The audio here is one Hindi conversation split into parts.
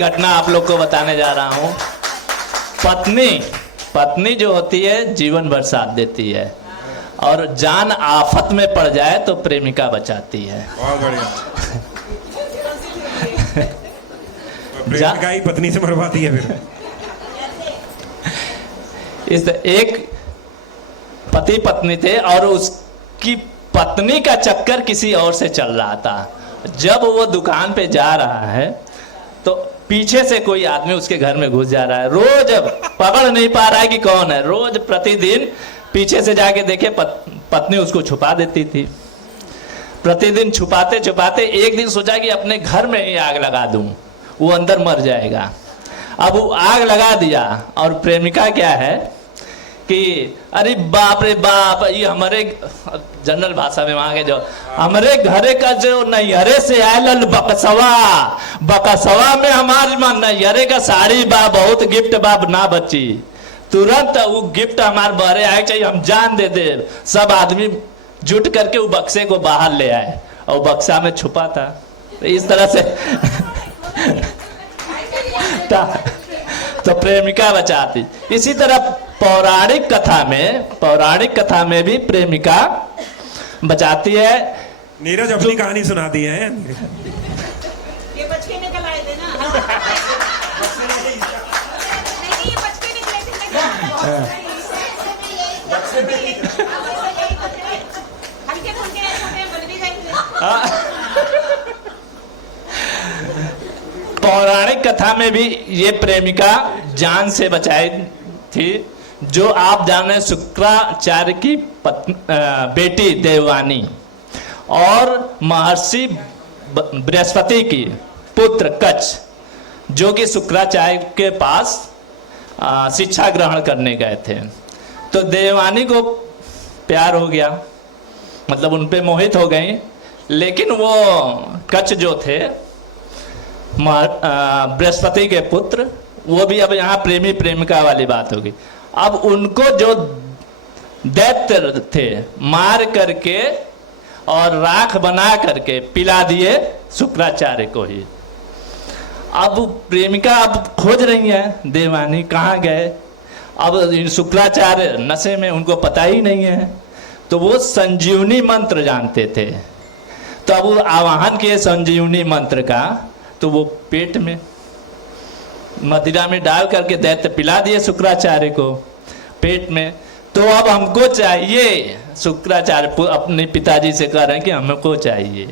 घटना आप लोग को बताने जा रहा हूँ। पत्नी जो होती है जीवन भर साथ देती है और जान आफत में पड़ जाए तो प्रेमिका बचाती है। बहुत बढ़िया। प्रेमिका ही पत्नी से मरवाती है फिर। इस एक पति पत्नी थे और उसकी पत्नी का चक्कर किसी और से चल रहा था। जब वो दुकान पे जा रहा है तो पीछे से कोई आदमी उसके घर में घुस जा रहा है। रोज पकड़ नहीं पा रहा है कि कौन है। रोज प्रतिदिन पीछे से जाके देखे पत्नी उसको छुपा देती थी। प्रतिदिन छुपाते छुपाते एक दिन सोचा कि अपने घर में ही आग लगा दूं, वो अंदर मर जाएगा। अब वो आग लगा दिया और प्रेमिका क्या है कि अरे बाप रे बाप, ये हमारे जनरल भाषा में वहां के जो हमारे घरे का जो नैहरे से आयल बकसवा में हमारे नैहरे का साड़ी बा, बहुत गिफ्ट बा ना बची। तुरंत वो गिफ्ट हमारे बहरे आए चाहिए, हम जान दे दे। सब आदमी जुट करके वो बक्से को बाहर ले आए और बक्सा में छुपा था। तो इस तरह से तो प्रेमिका बचाती। इसी तरह पौराणिक कथा में भी प्रेमिका बचाती है। नीरज अपनी कहानी सुनाती है। ये बच्चे निकल आए थे ना। नहीं, ये बच्चे निकले थे। हल्के फुल्के ऐसे बन भी जाएंगे। पौराणिक कथा में भी ये प्रेमिका जान से बचाई थी। जो आप जाने शुक्राचार्य की बेटी देववानी और महर्षि बृहस्पति की पुत्र कच्छ, जो कि शुक्राचार्य के पास शिक्षा ग्रहण करने गए थे। तो देववानी को प्यार हो गया, मतलब उन पे मोहित हो गई। लेकिन वो कच्छ जो थे बृहस्पति के पुत्र, वो भी अब यहाँ प्रेमी प्रेमिका वाली बात होगी। अब उनको जो दैत्य थे मार करके और राख बना करके पिला दिए शुक्राचार्य को ही। अब प्रेमिका अब खोज रही है देववानी कहाँ गए। अब शुक्राचार्य नशे में, उनको पता ही नहीं है। तो वो संजीवनी मंत्र जानते थे। तो अब वो आवाहन किए संजीवनी मंत्र का, तो वो पेट में मदिरा में डाल करके दैत्य पिला दिए शुक्राचार्य को पेट में। तो अब हमको चाहिए, शुक्राचार्य अपने पिताजी से कह रहे हैं कि हमको चाहिए,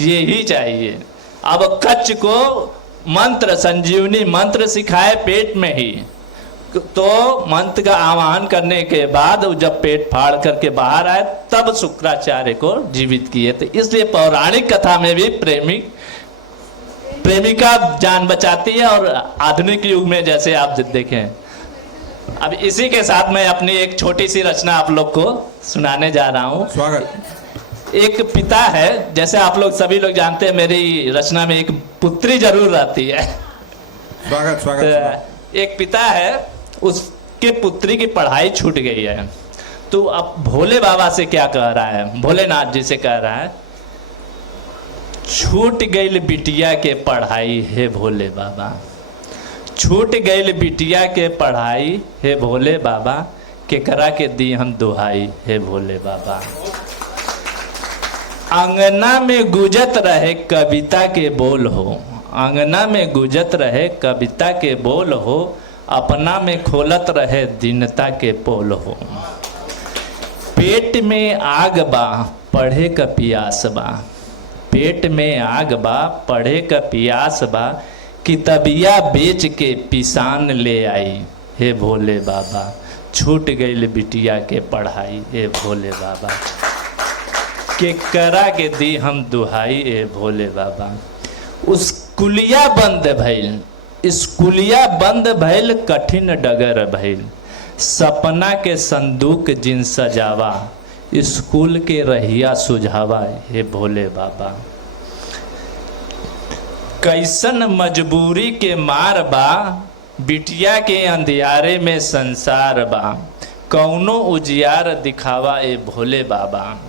ये ही चाहिए। अब कच्छ को मंत्र, संजीवनी मंत्र सिखाए पेट में ही। तो मंत्र का आवाहन करने के बाद जब पेट फाड़ करके बाहर आए तब शुक्राचार्य को जीवित किए। तो इसलिए पौराणिक कथा में भी प्रेमिका जान बचाती है। और आधुनिक युग में जैसे आप देखें, अब इसी के साथ मैं अपनी एक छोटी सी रचना आप लोग को सुनाने जा रहा हूँ। स्वागत। एक पिता है, जैसे आप लोग सभी लोग जानते हैं, मेरी रचना में एक पुत्री जरूर रहती है। स्वागत स्वागत। तो एक पिता है, उसके पुत्री की पढ़ाई छूट गई है। तो अब भोले बाबा से क्या कह रहा है, भोलेनाथ जी से कह रहा है, छूट गई बिटिया के पढ़ाई हे भोले बाबा, छूट गई बिटिया के पढ़ाई हे भोले बाबा, केकरा के दी हम दुहाई हे भोले बाबा। अंगना में गुजत रहे कविता के बोल हो, अंगना में गुजत रहे कविता के बोल हो, अपना में खोलत रहे दीनता के पोल हो। पेट में आग बा पढ़े का पियास बा, पेट में आग बा पढ़े का पियास बा, किताबिया बेच के पिसान ले आई हे भोले बाबा, छूट गई बिटिया के पढ़ाई हे भोले बाबा, केकरा के दी हम दुहाई हे भोले बाबा। स्कूलिया बंद भइल कठिन डगर भइल, सपना के संदूक जिन सजावा, स्कूल के रहिया सुझावा हे भोले बाबा। कैसन मजबूरी के मार बा, बिटिया के अंधियारे में संसार बा, कौनो उजियार दिखावा ए भोले बाबा।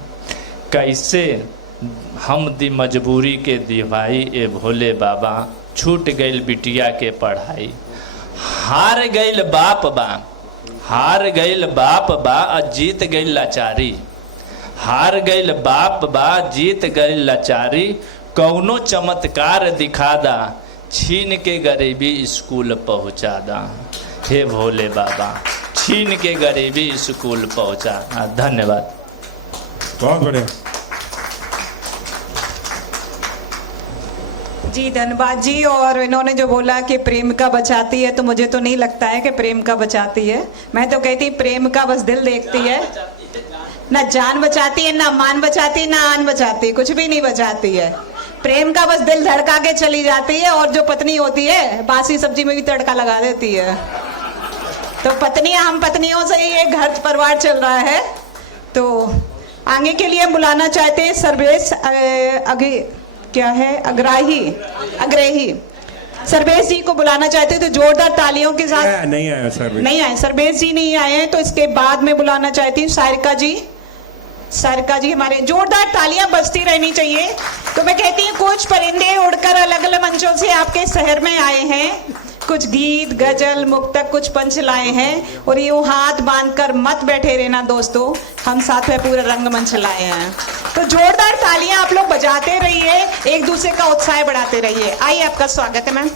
कैसे हम दी मजबूरी के दिवाई ए भोले बाबा, छूट गईल बिटिया के पढ़ाई। हार गईल बाप बा, हार गईल बाप बा, जीत गईल लाचारी। हार गईल बाप बा, जीत गईल लाचारी, कौनो चमत्कार दिखादा, छीन के गरीबी स्कूल पहुंचादा। हे भोले बाबा, छीन के गरीबी स्कूल पहुंचा। धन्यवाद। बहुत बढ़िया। जी धन्यवाद जी। और इन्होंने जो बोला कि प्रेमिका बचाती है, तो मुझे तो नहीं लगता है कि प्रेमिका बचाती है। मैं तो कहती प्रेमिका बस दिल देखती है, ना जान बचाती है, ना मान बचाती है, ना आन बचाती है, कुछ भी नहीं बचाती है। प्रेम का बस दिल धड़का के चली जाती है। और जो पत्नी होती है बासी सब्जी में भी तड़का लगा देती है। तो पत्नियां, हम पत्नियों से ही ये घर परिवार चल रहा है। तो आगे के लिए हम बुलाना चाहते हैं सर्वेश क्या है अग्रही सर्वेश जी को बुलाना चाहते हैं। तो जोरदार तालियों के साथ। नहीं आया सर, नहीं आए सर्वेश जी, नहीं आए हैं। तो इसके बाद में बुलाना चाहती हूँ सारिका जी। सारिका जी, हमारे जोरदार तालियां बजती रहनी चाहिए। तो मैं कहती हूँ कुछ परिंदे उड़कर अलग अलग मंचों से आपके शहर में आए हैं, कुछ गीत गजल मुक्तक कुछ पंच लाए हैं। और यूं हाथ बांधकर मत बैठे रहना दोस्तों, हम साथ में पूरा रंगमंच लाए हैं। तो जोरदार तालियां आप लोग बजाते रहिए, एक दूसरे का उत्साह बढ़ाते रहिए। आइए, आपका स्वागत है मैम।